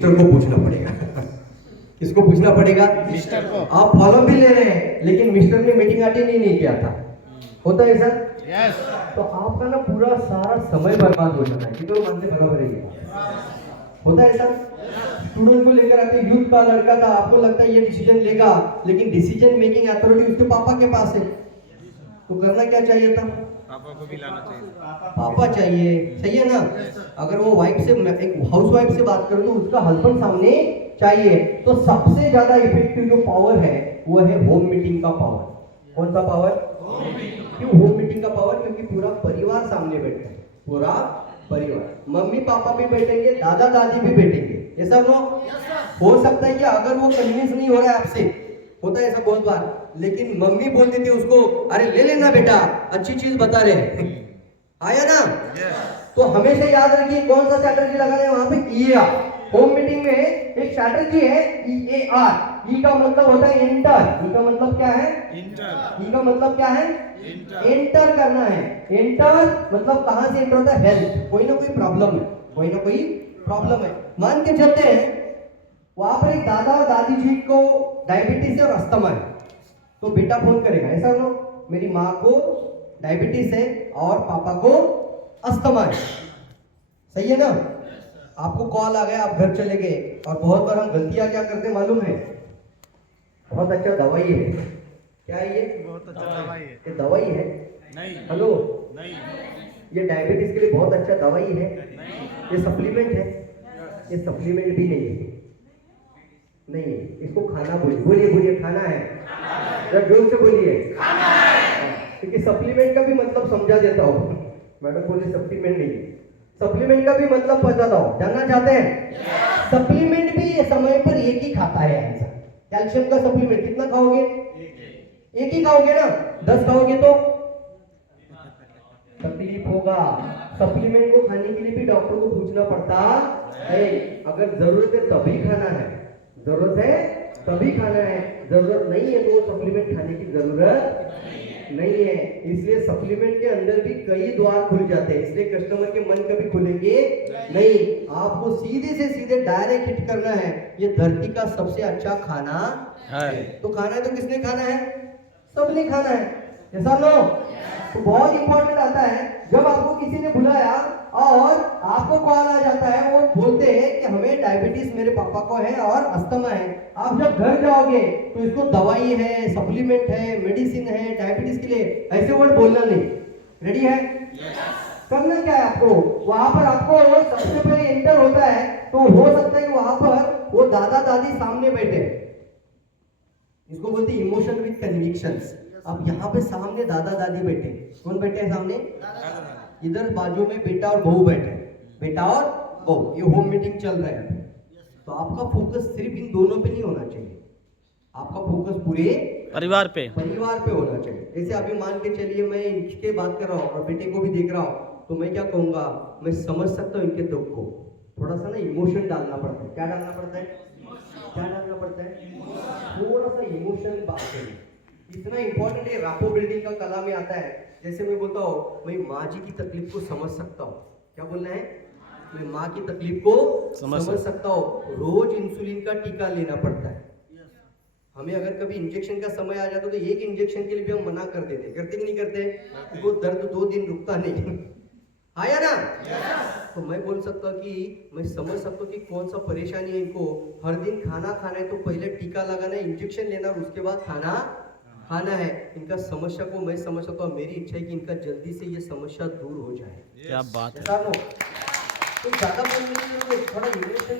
Mister को पूछना पड़ेगा। किसको पूछना पड़ेगा? मिस्टर को। आप फॉलो भी ले रहे हैं लेकिन मिस्टर ने मीटिंग अटेंड ही नहीं किया था, होता है सर? यस। तो आपका ना पूरा सारा समय बर्बाद हो जाता है। कितने लोग मानते बराबर है ये? होता है सर? स्टूडेंट को लेकर आते, यूथ का लड़का था, आपको लगता है ये डिसीजन लेगा, लेकिन डिसीजन मेकिंग अथॉरिटी उसके पापा के पास है, तो करना क्या चाहिए था? पापा को भी लाना चाहिए। पापा चाहिए, सही है ना? अगर वो वाइफ से, एक हाउस वाइफ से बात करूं तो उसका हस्बैंड सामने चाहिए। तो सबसे ज्यादा इफेक्टिव जो पावर है वो है होम मीटिंग का पावर। कौन सा पावर? क्यों होम मीटिंग का पावर? क्योंकि पूरा परिवार सामने बैठता है, पूरा परिवार, मम्मी पापा भी बैठेंगे, दादा दादी भी बैठेंगे। ऐसा नो हो सकता है कि अगर वो कन्विंस नहीं हो रहा है आपसे, होता है ऐसा बहुत बार, लेकिन मम्मी बोल देती है उसको, अरे ले लेना बेटा, अच्छी चीज बता रहे हैं। आया ना? तो हमेशा याद रखिए कौन सा स्ट्रैटेजी लगाना है वहां पे, EAR। होम मीटिंग में एक स्ट्रैटेजी है EAR। ई का मतलब होता है एंटर। ई का मतलब क्या है? इंटर। ई का मतलब क्या है? इंटर। एंटर करना है। एंटर मतलब कहां से एंटर होता है? हेल्थ, कोई ना कोई प्रॉब्लम है, कोई ना कोई प्रॉब्लम है। मान के चलते हैं वहां पर एक दादा और दादी जी को डायबिटीज है और अस्थमा है, तो बेटा फोन करेगा, ऐसा नो, मेरी माँ को डायबिटीज है और पापा को अस्थमा है, सही है ना? आपको कॉल आ गया, आप घर चले गए। और बहुत बार हम गलतियां क्या करते हैं मालूम है? बहुत अच्छा दवाई है, क्या है ये? बहुत अच्छा दवाई है। ये दवाई है? नहीं। हेलो, नहीं। ये डायबिटीज के लिए बहुत अच्छा दवाई है? नहीं। ये सप्लीमेंट है? ये सप्लीमेंट भी नहीं है, नहीं है। इसको खाना बोलिए, बोलिए बोलिए, खाना है। जरा जोर से बोलिए, खाना है। क्योंकि सप्लीमेंट का भी मतलब समझा देता हूँ। मैडम बोले सप्लीमेंट नहीं, सप्लीमेंट का भी मतलब बताता हूँ, जानना चाहते हैं? सप्लीमेंट भी समय पर एक ही खाता है आंसर। कैल्शियम का सप्लीमेंट कितना खाओगे? एक ही खाओगे ना? 10 खाओगे तो तकलीफ होगा। सप्लीमेंट को खाने के लिए भी डॉक्टर को पूछना पड़ता है। अगर जरूरत है तभी खाना है, जरूरत है तभी खाना है, जरूरत नहीं है तो सप्लीमेंट खाने की जरूरत नहीं है। इसलिए सप्लीमेंट के अंदर भी कई द्वार खुल जाते हैं, इसलिए कस्टमर के मन कभी खुलेंगे नहीं। आपको सीधे से सीधे डायरेक्ट हिट करना है, ये धरती का सबसे अच्छा खाना है। तो खाना है तो किसने खाना है? सबने खाना है, ऐसा लो। तो बहुत इंपॉर्टेंट आता है जब आपको किसी ने बुलाया और आपको कॉल आ जाता है, वो बोलते हैं कि हमें डायबिटीज मेरे पापा को है और अस्थमा है। आप जब घर जाओगे तो इसको दवाई है, सप्लीमेंट है, मेडिसिन है डायबिटीज के लिए, ऐसे वर्ड बोलना नहीं। रेडी है? करना क्या है आपको? वहां पर आपको सबसे पहले एंटर होता है, तो हो सकता है कि वहां पर वो दादा दादी सामने बैठे, इसको बोलते हैं इमोशन विद कन्विक्शंस। अब यहाँ पे सामने दादा दादी बैठे, कौन बैठे हैं सामने? इधर बाजू में बेटा और बहू बैठे, बेटा और बहू, ये होम मीटिंग चल रहा है। तो आपका फोकस सिर्फ इन दोनों पे नहीं होना चाहिए, आपका फोकस पूरे परिवार पे होना चाहिए। जैसे अभी मान के चलिए मैं इनके बात कर रहा हूँ और बेटे को भी देख रहा हूँ, तो मैं क्या कहूंगा, मैं समझ सकता हूँ इनके दुख को, थोड़ा सा ना इमोशन डालना पड़ता है। क्या डालना पड़ता है? क्या डालना पड़ता है? थोड़ा सा इमोशन बात करें। इतना इंपॉर्टेंट है, रापो बिल्डिंग का कला में आता है। जैसे मैं बोलता हूँ, मैं माँ जी की तकलीफ को समझ सकता हूँ। क्या बोलना है? मैं माँ की तकलीफ को समझ सकता हूँ। रोज इंसुलिन का टीका लेना पड़ता है, हमें अगर कभी इंजेक्शन का समय आ जाता तो एक इंजेक्शन के लिए भी हम मना कर देते, करते कि नहीं करते? वो दर्द 2 दिन रुकता नहीं। आया ना? तो मैं बोल सकता हूँ कि मैं समझ सकता हूँ कि कौन सा परेशानी है इनको। हर दिन खाना खाना है तो पहले टीका लगाना है, इंजेक्शन लेना और उसके बाद खाना खाना है। इनका समस्या को मैं समझ सकता हूँ, मेरी इच्छा है कि इनका जल्दी से ये समस्या दूर हो जाए। क्या बात है। तो ज्यादा बोलने की जरूरत नहीं, थोड़ा इमोशन